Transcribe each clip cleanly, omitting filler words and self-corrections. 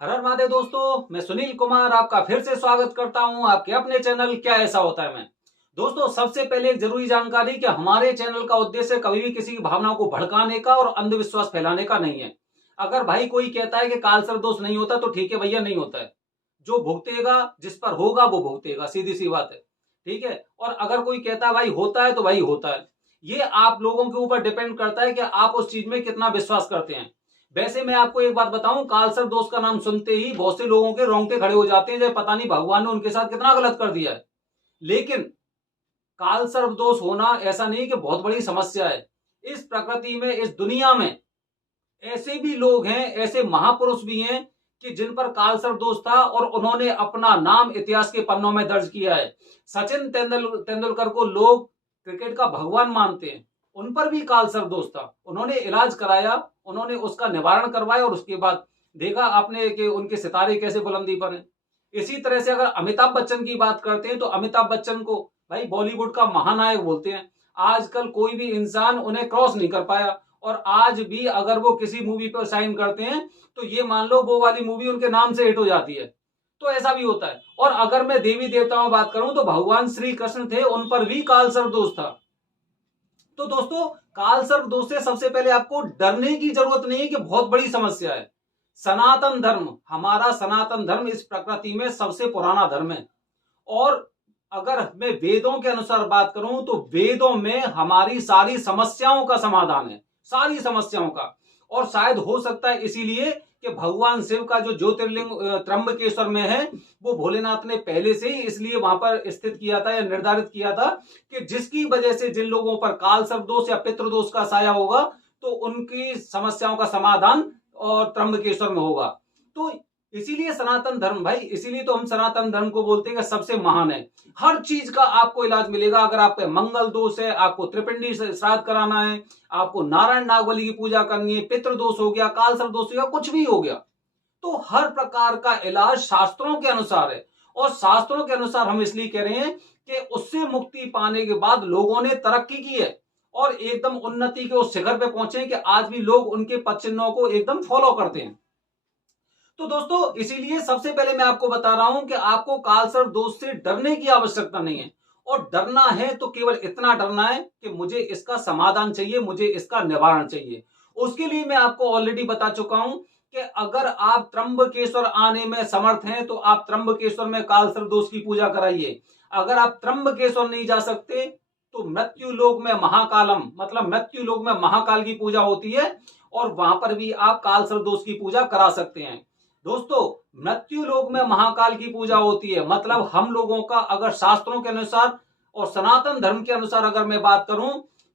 हर हर महादेव दोस्तों, मैं सुनील कुमार आपका फिर से स्वागत करता हूं आपके अपने चैनल क्या ऐसा होता है में। दोस्तों, सबसे पहले एक जरूरी जानकारी कि हमारे चैनल का उद्देश्य कभी भी किसी की भावनाओं को भड़काने का और अंधविश्वास फैलाने का नहीं है। अगर भाई कोई कहता है कि कालसर्प दोष नहीं होता तो ठीक है भैया, नहीं होता है। जो भुगतेगा, जिस पर होगा वो भुगतेगा, सीधी सी बात है। ठीक है। और अगर कोई कहता है भाई होता है तो भाई होता है। ये आप लोगों के ऊपर डिपेंड करता है कि आप उस चीज में कितना विश्वास करते हैं। वैसे मैं आपको एक बात बताऊं, कालसर्प दोष का नाम सुनते ही बहुत से लोगों के रोंगटे खड़े हो जाते हैं, जैसे पता नहीं भगवान ने उनके साथ कितना गलत कर दिया है। लेकिन कालसर्प दोष होना ऐसा नहीं कि बहुत बड़ी समस्या है। इस प्रकृति में, इस दुनिया में ऐसे भी लोग हैं, ऐसे महापुरुष भी हैं कि जिन पर कालसर्प दोष था और उन्होंने अपना नाम इतिहास के पन्नों में दर्ज किया है। सचिन तेंदुलकर को लोग क्रिकेट का भगवान मानते हैं। उन पर भी कालसर्प दोष था, उन्होंने इलाज कराया, उन्होंने उसका निवारण करवाया और उसके बाद देखा आपने कि उनके सितारे कैसे बुलंदी पर हैं। इसी तरह से अगर अमिताभ बच्चन की बात करते हैं तो अमिताभ बच्चन को भाई बॉलीवुड का महानायक बोलते हैं। आजकल कोई भी इंसान उन्हें क्रॉस नहीं कर पाया। और आज भी अगर वो किसी मूवी पर साइन करते हैं तो ये मान लो वो वाली मूवी उनके नाम से हिट हो जाती है। तो ऐसा भी होता है। और अगर मैं देवी देवताओं में बात करूं तो भगवान श्री कृष्ण थे, उन पर भी कालसर्प दोष था। तो दोस्तों, कालसर्प दोष से सबसे पहले आपको डरने की जरूरत नहीं है कि बहुत बड़ी समस्या है। सनातन धर्म, हमारा सनातन धर्म इस प्रकृति में सबसे पुराना धर्म है। और अगर मैं वेदों के अनुसार बात करूं तो वेदों में हमारी सारी समस्याओं का समाधान है, सारी समस्याओं का। और शायद हो सकता है इसीलिए कि भगवान शिव का जो ज्योतिर्लिंग त्र्यंबकेश्वर में है, वो भोलेनाथ ने पहले से ही इसलिए वहां पर स्थित किया था या निर्धारित किया था कि जिसकी वजह से जिन लोगों पर कालसर्प दोष या पितृदोष का साया होगा तो उनकी समस्याओं का समाधान और त्र्यंबकेश्वर में होगा। तो इसीलिए सनातन धर्म भाई, इसीलिए तो हम सनातन धर्म को बोलते हैं कि सबसे महान है। हर चीज का आपको इलाज मिलेगा। अगर आपके मंगल दोष है, आपको त्रिपिंडी श्राद्ध कराना है, आपको नारायण नागबली की पूजा करनी है, पितृ दोष हो गया, कालसर्प दोष हो गया, कुछ भी हो गया, तो हर प्रकार का इलाज शास्त्रों के अनुसार है। और शास्त्रों के अनुसार हम इसलिए कह रहे हैं कि उससे मुक्ति पाने के बाद लोगों ने तरक्की की है और एकदम उन्नति के उस शिखर पे पहुंचे कि आज भी लोग उनके पद चिन्हों को एकदम फॉलो करते हैं। तो दोस्तों, इसीलिए सबसे पहले मैं आपको बता रहा हूं कि आपको कालसर्प दोष से डरने की आवश्यकता नहीं है। और डरना है तो केवल इतना डरना है कि मुझे इसका समाधान चाहिए, मुझे इसका निवारण चाहिए। उसके लिए मैं आपको ऑलरेडी बता चुका हूं कि अगर आप त्र्यंबकेश्वर आने में समर्थ हैं तो आप त्र्यंबकेश्वर में कालसर्प दोष की पूजा कराइए। अगर आप त्र्यंबकेश्वर नहीं जा सकते तो मृत्यु लोक में महाकालम, मतलब मृत्यु लोक में महाकाल की पूजा होती है और वहां पर भी आप कालसर्प दोष की पूजा करा सकते हैं। दोस्तों, मृत्यु लोक में महाकाल की पूजा होती है, मतलब हम लोगों का अगर शास्त्रों के अनुसार और सनातन धर्म के अनुसार अगर मैं बात करूं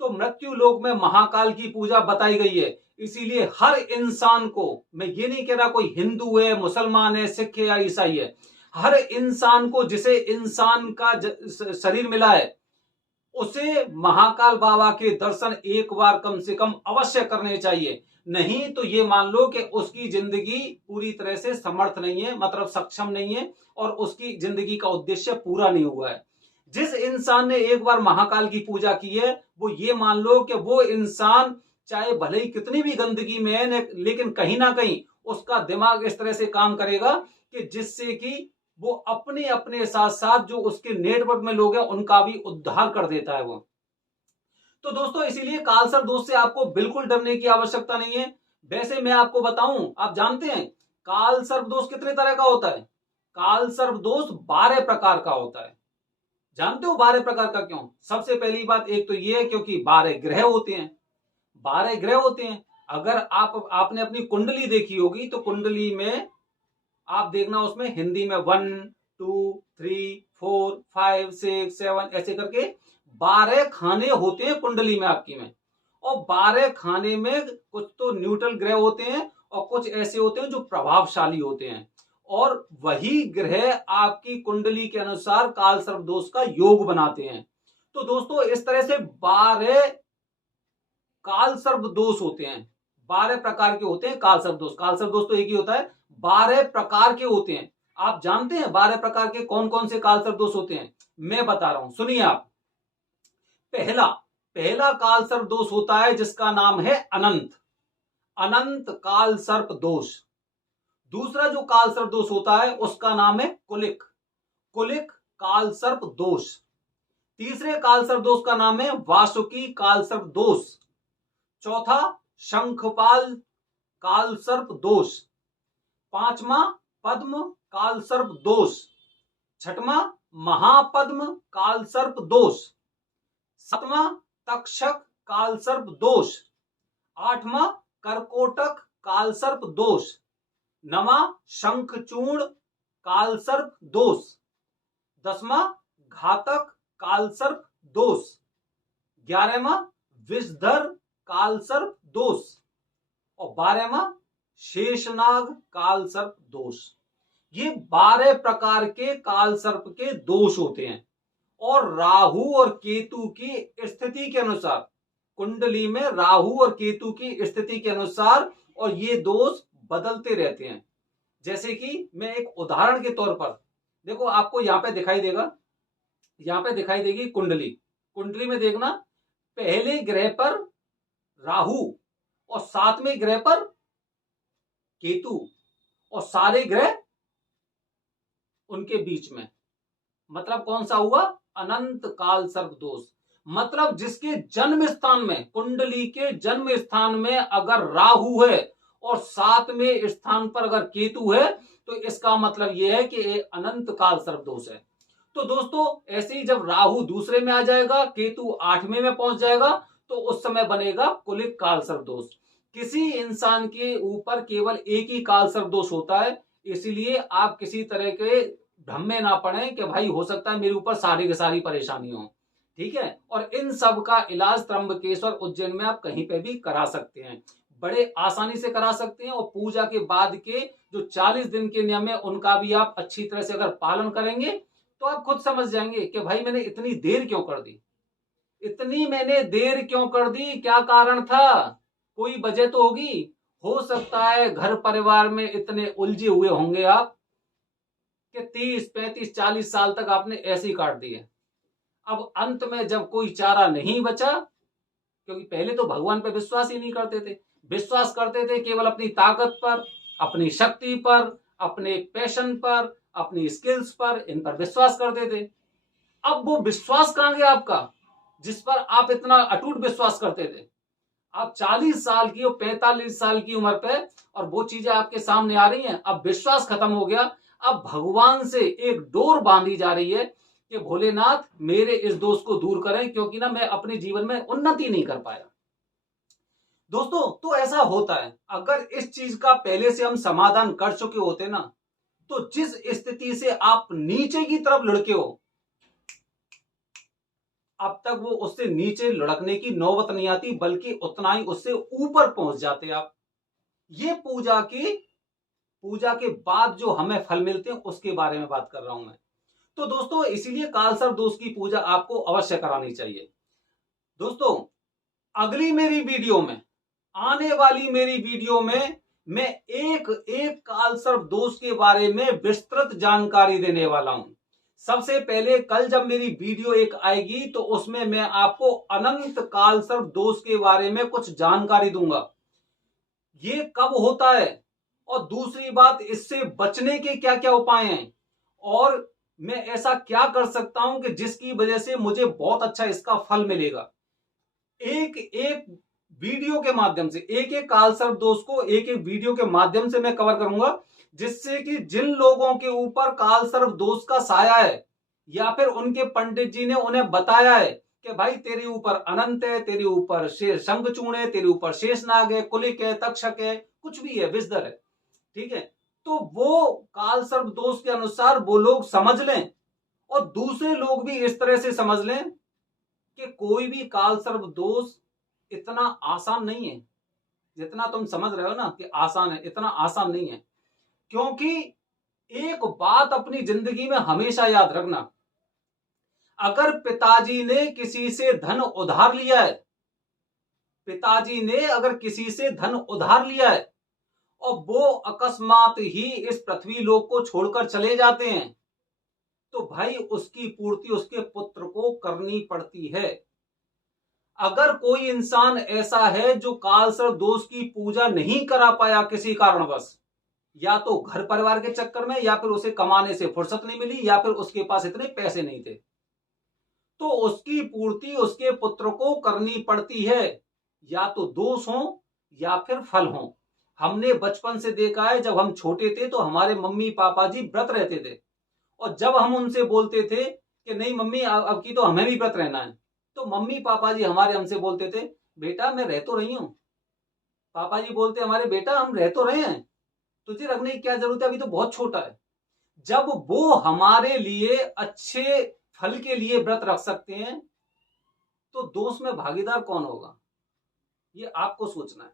तो मृत्यु लोक में महाकाल की पूजा बताई गई है। इसीलिए हर इंसान को, मैं ये नहीं कह रहा कोई हिंदू है, मुसलमान है, सिख है या ईसाई है, हर इंसान को, जिसे इंसान का शरीर मिला है, उसे महाकाल बाबा के दर्शन एक बार कम से कम अवश्य करने चाहिए। नहीं तो ये मान लो कि उसकी जिंदगी पूरी तरह से समर्थ नहीं है, मतलब सक्षम नहीं है, और उसकी जिंदगी का उद्देश्य पूरा नहीं हुआ है। जिस इंसान ने एक बार महाकाल की पूजा की है, वो ये मान लो कि वो इंसान चाहे भले ही कितनी भी गंदगी में है, लेकिन कहीं ना कहीं उसका दिमाग इस तरह से काम करेगा कि जिससे कि वो अपने अपने साथ साथ जो उसके नेटवर्क में लोग हैं उनका भी उद्धार कर देता है वो। तो दोस्तों, इसीलिए कालसर्प दोष से आपको बिल्कुल डरने की आवश्यकता नहीं है। वैसे मैं आपको बताऊं, आप जानते हैं कालसर्प दोष कितने तरह का होता है? कालसर्प दोष 12 प्रकार का होता है। जानते हो 12 प्रकार का क्यों? सबसे पहली बात एक तो ये है क्योंकि 12 ग्रह होते हैं। 12 ग्रह होते हैं। अगर आपने अपनी कुंडली देखी होगी तो कुंडली में आप देखना, उसमें हिंदी में 1 2 3 4 5 6 7 ऐसे करके 12 खाने होते हैं कुंडली में आपकी में। और 12 खाने में कुछ तो न्यूट्रल ग्रह होते हैं और कुछ ऐसे होते हैं जो प्रभावशाली होते हैं। और वही ग्रह आपकी कुंडली के अनुसार कालसर्प दोष का योग बनाते हैं। तो दोस्तों, इस तरह से 12 कालसर्प दोष होते हैं। 12 प्रकार के होते हैं कालसर्प दोष। कालसर्प दोष तो एक ही होता है, 12 प्रकार के होते हैं। आप जानते हैं 12 प्रकार के कौन कौन से कालसर्प दोष होते हैं? मैं बता रहा हूं, सुनिए आप। पहला पहला कालसर्प दोष होता है जिसका नाम है अनंत, अनंत कालसर्प दोष। दूसरा जो काल सर्प दोष होता है उसका नाम है कुलिक, कुलिक काल सर्प दोष। तीसरे काल सर्प दोष का नाम है वासुकी काल सर्प दोष। चौथा शंखपाल काल सर्प दोष। पांचवा पद्म काल सर्प दोष। छठवां महापद्म काल सर्प दोष। सातवां तक्षक काल सर्प दोष। आठवां करकोटक काल सर्प दोष। नवा शंखचूर्ण काल सर्प दोष। दसवां घातक काल सर्प दोष। 11वां विषधर काल सर्प दोष और 12वां शेषनाग काल सर्प दोष। ये 12 प्रकार के काल सर्प के दोष होते हैं और राहु और केतु की स्थिति के अनुसार, कुंडली में राहु और केतु की स्थिति के अनुसार और ये दोष बदलते रहते हैं। जैसे कि मैं एक उदाहरण के तौर पर देखो, आपको यहां पे दिखाई देगा, यहां पे दिखाई देगी कुंडली। कुंडली में देखना, पहले ग्रह पर राहु और 7वें ग्रह पर केतु और सारे ग्रह उनके बीच में, मतलब कौन सा हुआ? अनंत काल सर्प दोष। मतलब जिसके जन्म स्थान में, कुंडली के जन्म स्थान में अगर राहु है और 7वें स्थान पर अगर केतु है तो इसका मतलब यह है कि ये अनंत काल सर्प दोष है। तो दोस्तों ऐसे ही जब राहु दूसरे में आ जाएगा, केतु 8वें में पहुंच जाएगा, तो उस समय बनेगा कुलिक काल सर्प दोष। किसी इंसान के ऊपर केवल एक ही काल सर्प दोष होता है, इसीलिए आप किसी तरह के भ्रम में ना पड़े कि भाई हो सकता है मेरे ऊपर सारी की सारी परेशानी हो। ठीक है, और इन सब का इलाज त्र्यंबकेश्वर उज्जैन में आप कहीं पे भी करा सकते हैं, बड़े आसानी से करा सकते हैं। और पूजा के बाद के जो 40 दिन के नियम है उनका भी आप अच्छी तरह से अगर पालन करेंगे तो आप खुद समझ जाएंगे कि भाई मैंने इतनी देर क्यों कर दी, इतनी मैंने देर क्यों कर दी, क्या कारण था, कोई वजह तो होगी। हो सकता है घर परिवार में इतने उलझे हुए होंगे आप कि 30, 35, 40 साल तक आपने ऐसे ही काट दिए। अब अंत में जब कोई चारा नहीं बचा, क्योंकि पहले तो भगवान पे विश्वास ही नहीं करते थे, विश्वास करते थे केवल अपनी ताकत पर, अपनी शक्ति पर, अपने पैशन पर, अपनी स्किल्स पर, इन पर विश्वास करते थे। अब वो विश्वास कहां गया आपका, जिस पर आप इतना अटूट विश्वास करते थे? आप 40 साल की और 45 साल की उम्र पे और वो चीजें आपके सामने आ रही हैं, अब विश्वास खत्म हो गया। अब भगवान से एक डोर बांधी जा रही है कि भोलेनाथ मेरे इस दोष को दूर करें, क्योंकि ना मैं अपने जीवन में उन्नति नहीं कर पाया। दोस्तों तो ऐसा होता है, अगर इस चीज का पहले से हम समाधान कर चुके होते ना, तो जिस स्थिति से आप नीचे की तरफ लुढ़के हो, अब तक वो उससे नीचे लुढ़कने की नौबत नहीं आती, बल्कि उतना ही उससे ऊपर पहुंच जाते आप। ये पूजा के बाद जो हमें फल मिलते हैं उसके बारे में बात कर रहा हूं मैं। तो दोस्तों इसीलिए कालसर्प दोष की पूजा आपको अवश्य करानी चाहिए। दोस्तों अगली मेरी वीडियो में, आने वाली मेरी वीडियो में मैं एक एक कालसर्प दोष के बारे में विस्तृत जानकारी देने वाला हूं। सबसे पहले कल जब मेरी वीडियो एक आएगी तो उसमें मैं आपको अनंत कालसर्प दोष के बारे में कुछ जानकारी दूंगा, ये कब होता है और दूसरी बात इससे बचने के क्या क्या उपाय हैं, और मैं ऐसा क्या कर सकता हूं कि जिसकी वजह से मुझे बहुत अच्छा इसका फल मिलेगा। एक एक वीडियो के माध्यम से, एक एक कालसर्प दोष को एक एक वीडियो के माध्यम से मैं कवर करूंगा, जिससे कि जिन लोगों के ऊपर कालसर्प दोष का साया है या फिर उनके पंडित जी ने उन्हें बताया है कि भाई तेरे ऊपर अनंत है, तेरे ऊपर शंखचूर्ण है, तेरे ऊपर शेषनाग है, कुलिक है, तक्षक है, कुछ भी है, विषधर है, ठीक है, तो वो कालसर्प दोष के अनुसार वो लोग समझ लें और दूसरे लोग भी इस तरह से समझ लें कि कोई भी कालसर्प दोष इतना आसान नहीं है जितना तुम समझ रहे हो ना कि आसान है, इतना आसान नहीं है। क्योंकि एक बात अपनी जिंदगी में हमेशा याद रखना, अगर पिताजी ने किसी से धन उधार लिया है, पिताजी ने अगर किसी से धन उधार लिया है और वो अकस्मात ही इस पृथ्वी लोक को छोड़कर चले जाते हैं, तो भाई उसकी पूर्ति उसके पुत्र को करनी पड़ती है। अगर कोई इंसान ऐसा है जो कालसर्प दोष की पूजा नहीं करा पाया किसी कारणवश, या तो घर परिवार के चक्कर में, या फिर उसे कमाने से फुर्सत नहीं मिली, या फिर उसके पास इतने पैसे नहीं थे, तो उसकी पूर्ति उसके पुत्र को करनी पड़ती है। या तो दोष हो या फिर फल हो। हमने बचपन से देखा है, जब हम छोटे थे तो हमारे मम्मी पापा जी व्रत रहते थे, और जब हम उनसे बोलते थे कि नहीं मम्मी अब की तो हमें भी व्रत रहना है, तो मम्मी पापा जी हमारे हमसे बोलते थे बेटा मैं रह तो रही हूं। पापा जी बोलते हमारे बेटा हम रह तो रहे हैं, तुझे रखने की क्या जरूरत है, अभी तो बहुत छोटा है। जब वो हमारे लिए अच्छे फल के लिए व्रत रख सकते हैं, तो दोष में भागीदार कौन होगा, ये आपको सोचना है।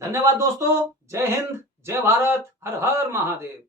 धन्यवाद दोस्तों। जय हिंद, जय भारत, हर हर महादेव।